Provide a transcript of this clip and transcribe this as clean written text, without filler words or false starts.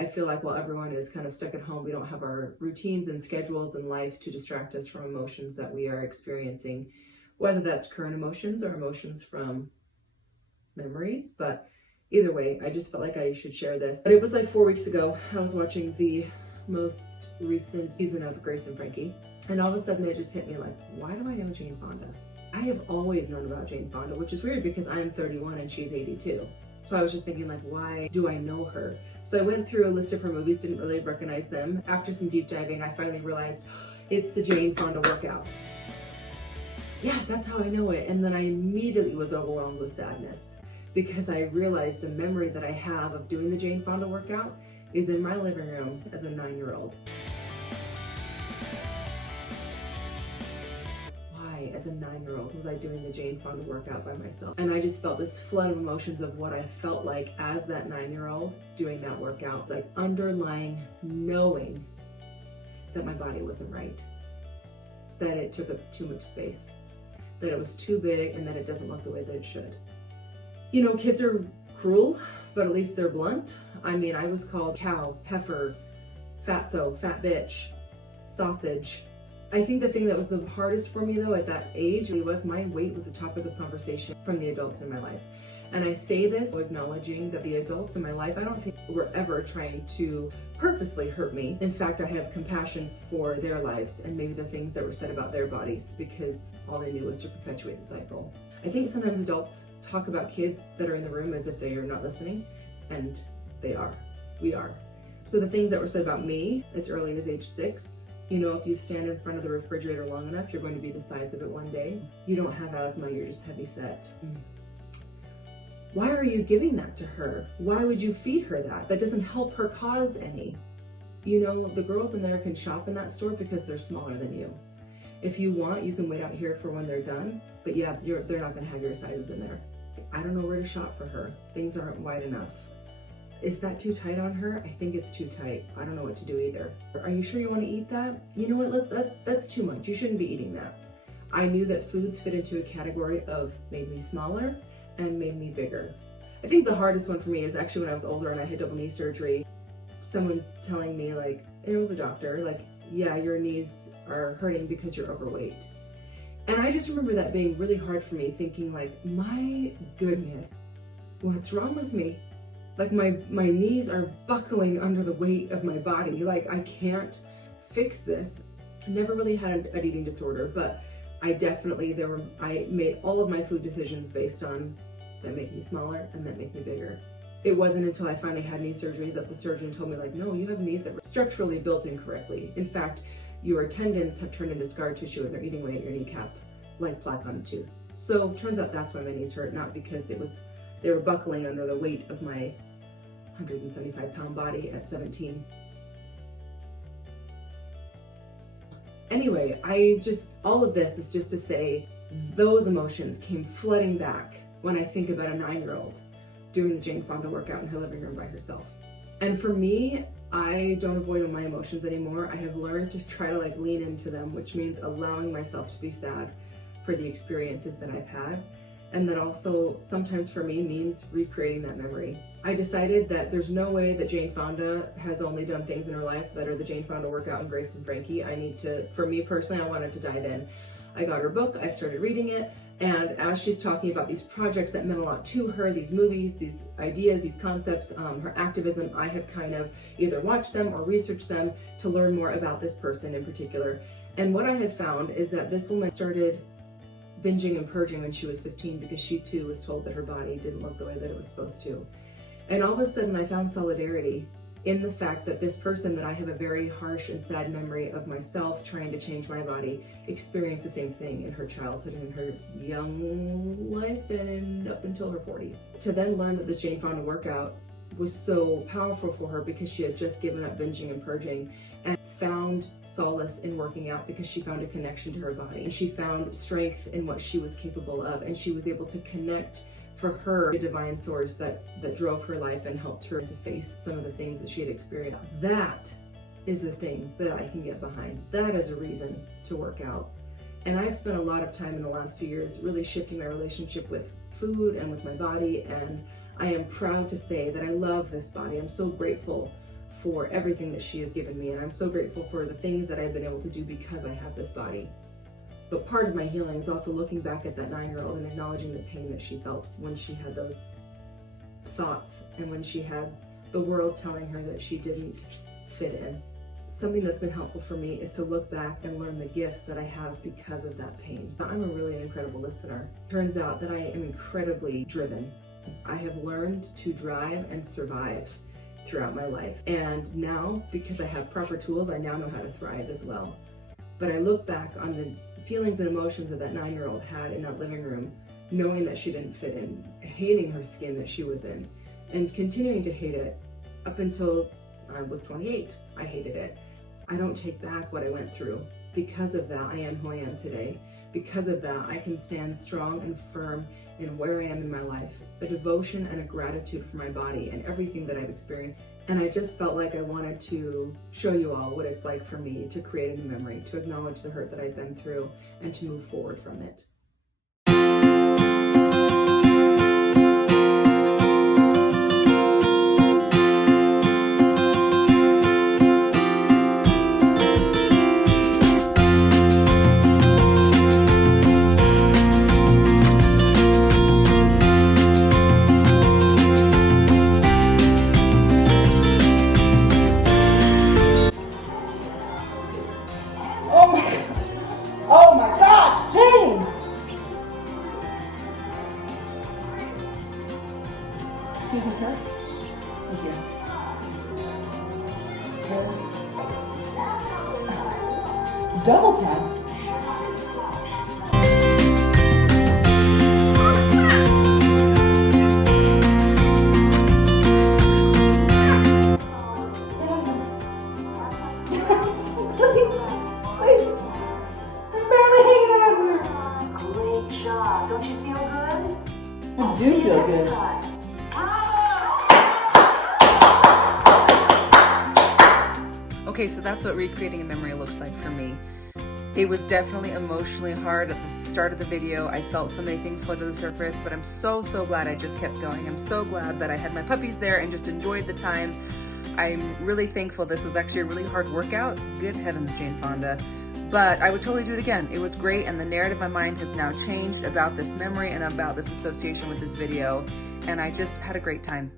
I feel like while everyone is kind of stuck at home, we don't have our routines and schedules in life to distract us from emotions that we are experiencing, whether that's current emotions or emotions from memories. But either way, I just felt like I should share this. But it was like 4 weeks ago, I was watching the most recent season of Grace and Frankie, and all of a sudden it just hit me like, why do I know Jane Fonda? I have always known about Jane Fonda, which is weird because I'm 31 and she's 82. So I was just thinking like, why do I know her? So I went through a list of her movies, didn't really recognize them. After some deep diving, I finally realized it's the Jane Fonda Workout. Yes, that's how I know it. And then I immediately was overwhelmed with sadness because I realized the memory that I have of doing the Jane Fonda Workout is in my living room as a 9-year-old. As a 9-year-old was I doing the Jane Fonda Workout by myself? And I just felt this flood of emotions of what I felt like as that 9-year-old doing that workout. It's like underlying knowing that my body wasn't right, that it took up too much space, that it was too big, and that it doesn't look the way that it should. You know, kids are cruel, but at least they're blunt. I mean, I was called cow, heifer, fatso, fat bitch, sausage. I think the thing that was the hardest for me though at that age was my weight was a topic of conversation from the adults in my life. And I say this acknowledging that the adults in my life, I don't think were ever trying to purposely hurt me. In fact, I have compassion for their lives and maybe the things that were said about their bodies because all they knew was to perpetuate the cycle. I think sometimes adults talk about kids that are in the room as if they are not listening, and they are. We are. So the things that were said about me as early as age 6, you know, if you stand in front of the refrigerator long enough, you're going to be the size of it one day. You don't have asthma, you're just heavy set. Why are you giving that to her? Why would you feed her that? That doesn't help her cause any. You know, the girls in there can shop in that store because they're smaller than you. If you want, you can wait out here for when they're done, but yeah, they're not gonna have your sizes in there. I don't know where to shop for her. Things aren't wide enough. Is that too tight on her? I think it's too tight. I don't know what to do either. Are you sure you want to eat that? You know what, that's too much. You shouldn't be eating that. I knew that foods fit into a category of made me smaller and made me bigger. I think the hardest one for me is actually when I was older and I had double knee surgery, someone telling me like, and it was a doctor, like, yeah, your knees are hurting because you're overweight. And I just remember that being really hard for me, thinking like, my goodness, what's wrong with me? Like my knees are buckling under the weight of my body. Like I can't fix this. I never really had an eating disorder, but I made all of my food decisions based on that make me smaller and that make me bigger. It wasn't until I finally had knee surgery that the surgeon told me like, no, you have knees that were structurally built incorrectly. In fact, your tendons have turned into scar tissue and they're eating away at your kneecap like plaque on a tooth. So turns out that's why my knees hurt, not because they were buckling under the weight of my 175-pound body at 17. Anyway, all of this is just to say those emotions came flooding back when I think about a 9-year-old doing the Jane Fonda workout in her living room by herself. And for me, I don't avoid my emotions anymore. I have learned to try to like lean into them, which means allowing myself to be sad for the experiences that I've had. And that also sometimes for me means recreating that memory. I decided that there's no way that Jane Fonda has only done things in her life that are the Jane Fonda Workout and Grace and Frankie. For me personally, I wanted to dive in. I got her book, I started reading it, and as she's talking about these projects that meant a lot to her, these movies, these ideas, these concepts, her activism, I have kind of either watched them or researched them to learn more about this person in particular. And what I had found is that this woman started binging and purging when she was 15 because she too was told that her body didn't look the way that it was supposed to. And all of a sudden I found solidarity in the fact that this person that I have a very harsh and sad memory of myself trying to change my body experienced the same thing in her childhood and in her young life and up until her 40s. To then learn that this Jane Fonda workout was so powerful for her because she had just given up binging and purging and found solace in working out because she found a connection to her body and she found strength in what she was capable of, and she was able to connect for her the divine source that drove her life and helped her to face some of the things that she had experienced. That is the thing that I can get behind. That is a reason to work out. And I've spent a lot of time in the last few years really shifting my relationship with food and with my body, and I am proud to say that I love this body. I'm so grateful for everything that she has given me, and I'm so grateful for the things that I've been able to do because I have this body. But part of my healing is also looking back at that 9-year-old and acknowledging the pain that she felt when she had those thoughts and when she had the world telling her that she didn't fit in. Something that's been helpful for me is to look back and learn the gifts that I have because of that pain. I'm a really incredible listener. Turns out that I am incredibly driven. I have learned to drive and survive throughout my life. And now, because I have proper tools, I now know how to thrive as well. But I look back on the feelings and emotions that that 9-year-old had in that living room, knowing that she didn't fit in, hating her skin that she was in, and continuing to hate it up until I was 28. I hated it. I don't take back what I went through. Because of that, I am who I am today. Because of that, I can stand strong and firm in where I am in my life. A devotion and a gratitude for my body and everything that I've experienced. And I just felt like I wanted to show you all what it's like for me to create a new memory, to acknowledge the hurt that I've been through, and to move forward from it. Oh my gosh, Jane! Excuse me, sir. Thank you. Double tap. Don't you feel good? I do feel good. Okay, so that's what recreating a memory looks like for me. It was definitely emotionally hard at the start of the video. I felt so many things flood to the surface, but I'm so glad I just kept going. I'm so glad that I had my puppies there and just enjoyed the time. I'm really thankful. This was actually a really hard workout. Good heavens, Jane Fonda. But I would totally do it again. It was great, and the narrative in my mind has now changed about this memory and about this association with this video, and I just had a great time.